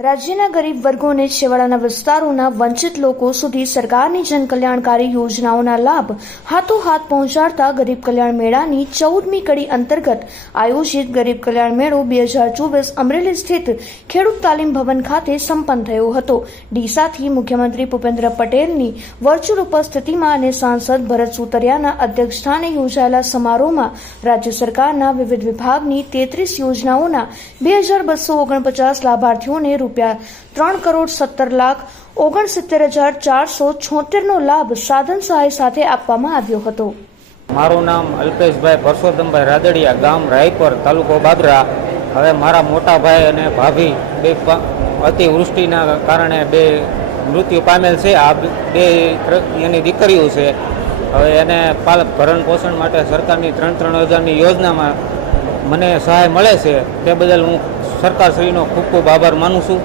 રાજ્યના ગરીબ વર્ગોને છેવાડાના વિસ્તારોના વંચિત લોકો સુધી સરકારની જનકલ્યાણકારી યોજનાઓના લાભ હાથોહાથ પહોંચાડતા ગરીબ કલ્યાણ મેળાની ચૌદમી કડી અંતર્ગત આયોજિત ગરીબ કલ્યાણ મેળો બે હજાર ચોવીસ અમરેલી સ્થિત ખેડૂત તાલીમ ભવન ખાતે સંપન્ન થયો હતો. ડીસાથી મુખ્યમંત્રી ભૂપેન્દ્ર પટેલની વર્ચ્યુઅલ ઉપસ્થિતિમાં અને સાંસદ ભરત સુતરિયાના અધ્યક્ષસ્થાને યોજાયેલા સમારોહમાં રાજ્ય સરકારના વિવિધ વિભાગની તેત્રીસ યોજનાઓના બે હજાર બસો ઓગણપચાસ લાભાર્થીઓને રૂપિયા ત્રણ કરોડ સત્તર લાખ ઓગણસિત્તેર હજાર ચારસો છોતેરનો લાભ સાધન સહાય સાથે આપવામાં આવ્યો હતો. મારું નામ અલ્પેશભાઈ પરસોત્તમભાઈ રાદડિયા ગામ રાયપર તાલુકો બાબરા હવે મારા મોટા ભાઈ અને ભાભી બે અતિવૃષ્ટિના કારણે બે મૃત્યુ પામેલ છે. આ બે એની દીકરીઓ છે. હવે એને પાલ ભરણ પોષણ માટે સરકારની ત્રણ ત્રણ હજારની યોજનામાં મને સહાય મળે છે. તે બદલ હું સરકારશ્રીનો ખૂબ ખૂબ આભાર માનું છું.